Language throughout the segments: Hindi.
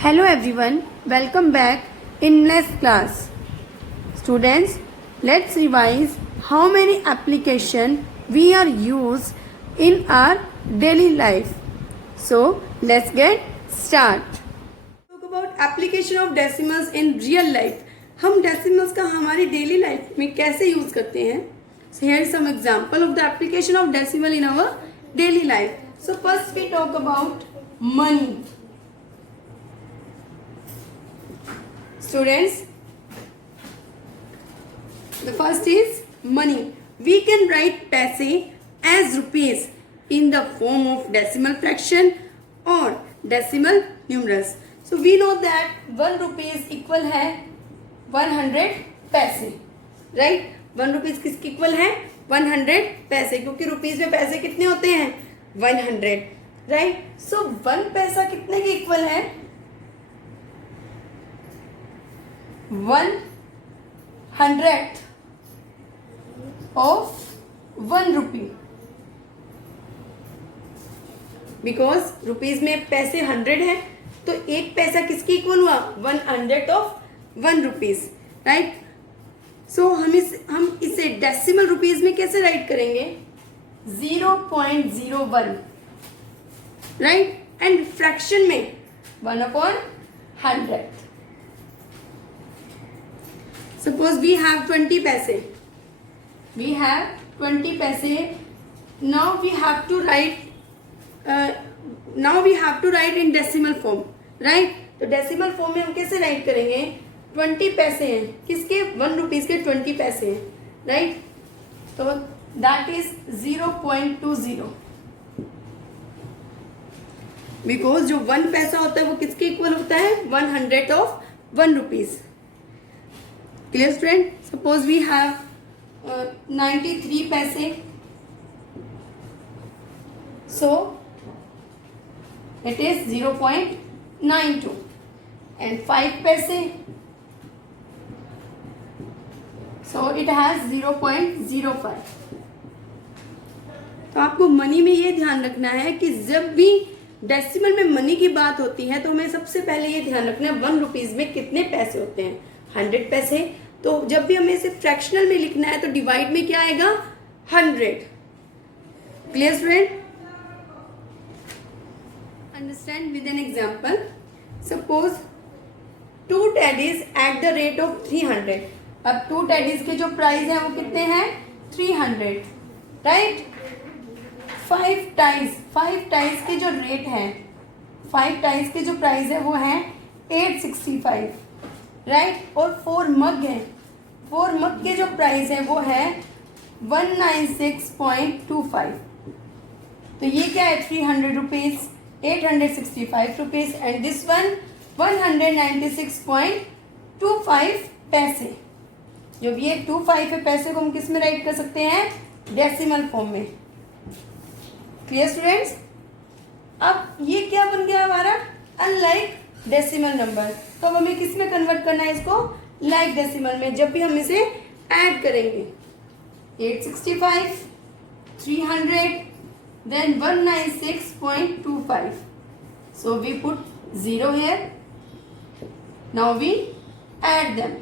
Hello everyone, welcome back in next class. Students, let's revise how many application we are use in our daily life. So, let's get start. Talk about application of decimals in real life. हम decimals का हमारी daily life में कैसे use करते हैं? So here is some example of the application of decimal in our daily life. So first we talk about money. Students, the first is money. We can write पैसे as rupees in the form of decimal fraction or decimal numerals. So we know that 1 rupee is equal है 100 पैसे, right? 1 rupees किसके इक्वल है 100 पैसे, क्योंकि रुपीज में पैसे कितने होते हैं 100, राइट? सो 1 पैसा कितने के इक्वल है 1/100 ऑफ 1 रुपी, बिकॉज रुपीज में पैसे 100 है तो एक पैसा किसकी इक्वल हुआ 100 ऑफ 1 रुपीज, राइट? सो हम इसे डेसिमल रुपीज में कैसे राइट करेंगे 0.01, राइट? एंड फ्रैक्शन में 1/100. Suppose we have 20 paise. We have 20 paise. Now we have to write in decimal form, right? तो डेसिमल फॉर्म में हम कैसे राइट करेंगे 20 पैसे हैं किसके 1 रुपीज के 20 पैसे हैं, राइट? तो दैट इज 0.20, बिकॉज जो 1 पैसा होता है वो किसके इक्वल होता है 100 of 1 rupees. Clear student? Suppose we have 93 paise. So it is 0.92 and 5 paise. So it has 0.05. तो आपको मनी में ये ध्यान रखना है कि जब भी डेसिमल में मनी की बात होती है तो हमें सबसे पहले ये ध्यान रखना है 1 रुपीज में कितने पैसे होते हैं 100 पैसे. तो जब भी हमें इसे फ्रैक्शनल में लिखना है तो डिवाइड में क्या आएगा 100. Clear student? Understand with an example. Suppose 2 teddies at the rate of 300. अब 2 टेडीज के जो प्राइस है वो कितने हैं 300, राइट? 5 टाइज के जो रेट है 5 टाइज के जो प्राइस है वो है 865, राइट? और 4 मग है 4 मग के जो प्राइस है वो है 196.25. तो ये क्या है 300 rupees 865 rupees and this one 196.25 पैसे. जब ये 25 है पैसे को हम किस में राइट कर सकते हैं डेसिमल फॉर्म में. Clear students? अब ये क्या बन गया हमारा अनलाइक डेसिमल नंबर. तो अब हमें किस में कन्वर्ट करना है इसको लाइक डेसिमल में. जब भी हम इसे ऐड करेंगे 865 300 then 196.25. So we put 0 here. Now we add them.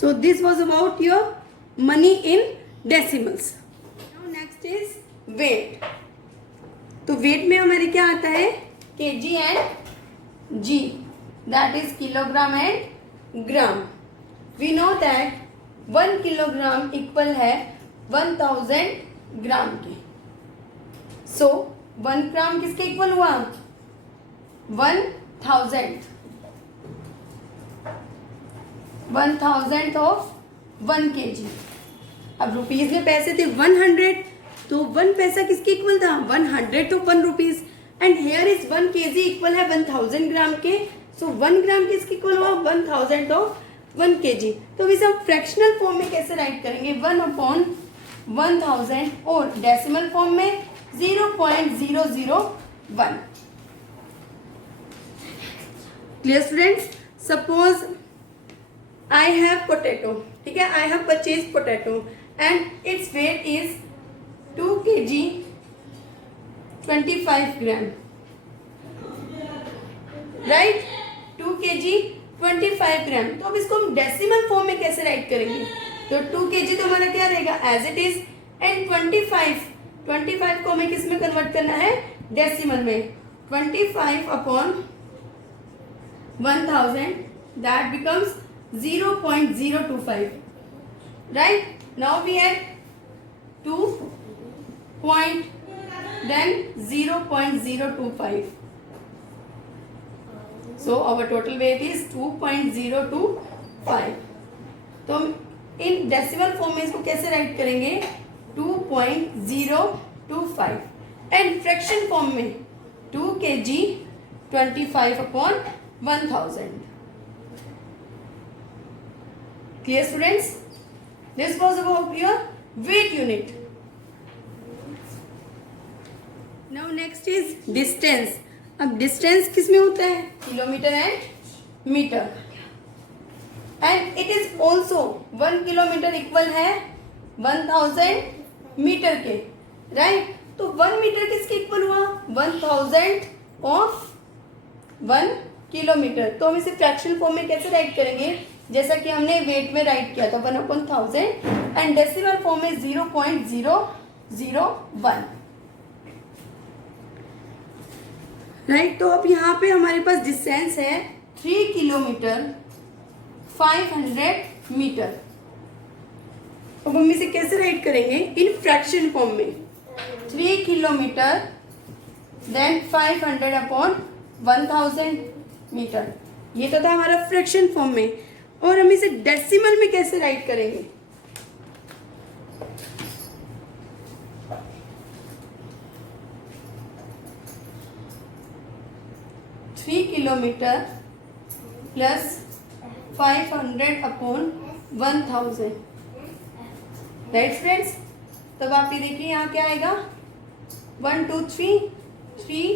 So this was about your money in decimals. Next is weight. तो वेट में हमारे क्या आता है KG and G, that is kilogram and gram. We know that 1 kilogram equal है 1000 ग्राम के. सो 1 ग्राम किसके इक्वल हुआ 1000 ऑफ 1 kg. अब रुपीज में पैसे थे 100 तो 1 पैसा किसके इक्वल था 100 of 1 rupees and here is 1 kg equal है 1000 ग्राम के. सो 1 ग्राम किसके इक्वल हुआ 1000 ऑफ 1 kg. तो इसे हम फ्रैक्शनल फॉर्म में कैसे राइट करेंगे 1/1000 और डेसिमल फॉर्म में 0.001. Clear students? Suppose I have potato, ठीक है, I have purchased potato and its weight is 2 kg 25 gram, right, 2 kg 25 ग्राम। तो अब इसको हम डेसिमल फॉर्म में कैसे राइट करेंगे? तो 2 kg तो हमारा क्या रहेगा, एज इट इज, एंड 25 को हमें किस में कन्वर्ट करना है, डेसिमल में। 25 upon 1000, that becomes 0.025, right. Now we have 2 point, then 0.025. So our total weight is 2.025. तो हम इन डेसिमल फॉर्म में इसको कैसे राइट करेंगे, 2.025, एंड फ्रैक्शन फॉर्म में 2 kg 25 upon 1000. Clear students? This was about your weight unit. Now next is distance. अब डिस्टेंस किस में होता है, kilometre and metre, and it is also 1 kilometre equal है 1000 मीटर के, राइट। तो 1 मीटर किसके इक्वल हुआ, 1000 ऑफ 1 किलोमीटर। तो हम इसे फ्रैक्शन फॉर्म में कैसे राइट करेंगे, जैसा कि हमने वेट में राइट किया था 1/1000, एंड डेसिमल फॉर्म में 0.001, राइट। तो अब यहाँ पे हमारे पास डिस्टेंस है 3 किलोमीटर 500 मीटर। अब हम इसे कैसे राइट करेंगे, इन फ्रैक्शन फॉर्म में, 3 किलोमीटर देन 500 अपॉन 1000 मीटर। ये तो था हमारा फ्रैक्शन फॉर्म में, और हम इसे डेसिमल में कैसे राइट करेंगे, kilometre plus 500 upon 1000, right friends. तब आप ये देखिए यहाँ क्या आएगा, 1 2 3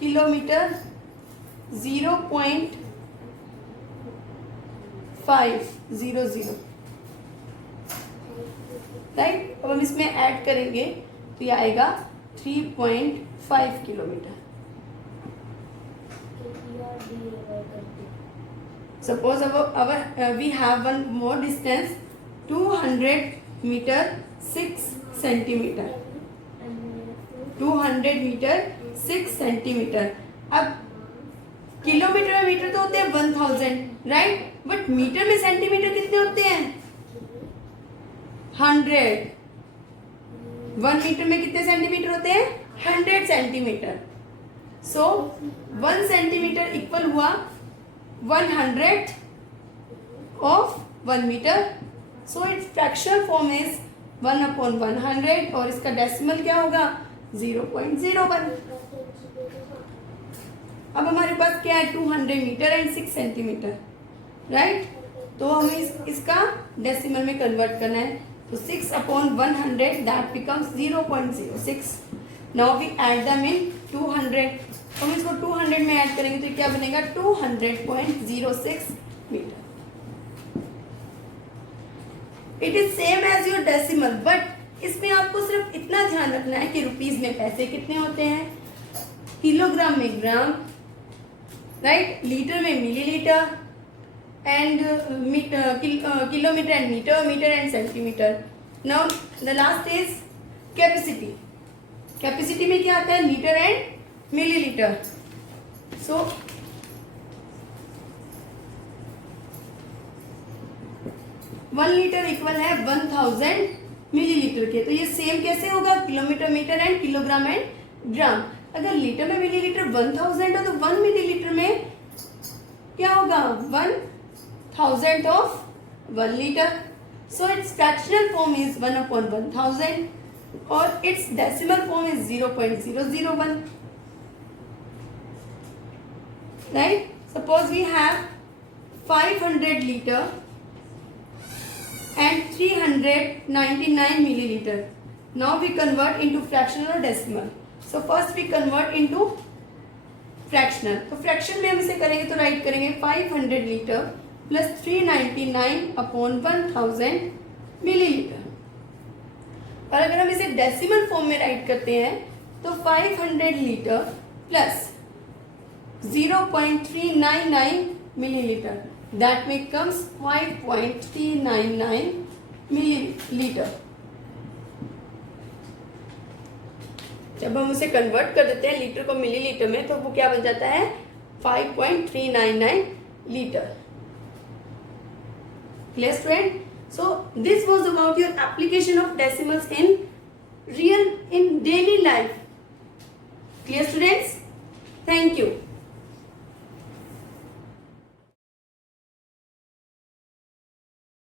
किलोमीटर 0.500, राइट। अब हम इसमें ऐड करेंगे तो ये आएगा 3.5 kilometre. Suppose we have one more distance, 200 meter 6 centimeter, 200 meter 6 centimeter। अब किलोमीटर में मीटर तो होते हैं 1000, राइट, बट मीटर में सेंटीमीटर कितने होते हैं, 100। 1 मीटर में कितने सेंटीमीटर होते हैं, 100 सेंटीमीटर। सो 1 सेंटीमीटर इक्वल हुआ 100 of 1 meter. So its fractional form is 1/100, और इसका डेसिमल क्या होगा, 0.01। अब हमारे पास क्या है, 200 मीटर एंड 6 सेंटीमीटर, राइट। तो हमें इसका डेसिमल में कन्वर्ट करना है, तो 6/100, that becomes 0.06। Now we add them in 200, हम इसको 200 में ऐड करेंगे तो क्या बनेगा, 200.06 metre. It is same as your decimal, but इसमें आपको सिर्फ इतना ध्यान रखना है कि रुपीज में पैसे कितने होते हैं, किलोग्राम में ग्राम, राइट, लीटर में millilitre, and kilometre and metre, metre and centimetre. Now the last is capacity. Capacity में क्या आता है, litre and millilitre. So 1 litre equal है 1000 मिलीलीटर के। तो ये सेम कैसे होगा, kilometre, metre and kilogram and gram. अगर लीटर में मिलीलीटर 1000 है तो 1 मिलीलीटर में क्या होगा, 1000 of 1 litre. So it's fractional form is 1/1000, और it's decimal form is 0.001, right? Suppose we have 500 liter and 399 milliliter. Now we convert into fractional or decimal. So first we convert into fractional. तो फ्रैक्शन में हम इसे करेंगे तो राइट करेंगे 500 लीटर प्लस 399 अपॉन 1000 मिलीलीटर। और अगर हम इसे डेसिमल फॉर्म में राइट करते हैं तो 500 litre plus 0.399 millilitre, that becomes 5.399 millilitre. जब हम उसे कन्वर्ट कर देते हैं लीटर को मिलीलीटर में तो वो क्या बन जाता है 5.399 litre. Clear student? So this was about your application of decimals in daily life. Clear students? Thank you.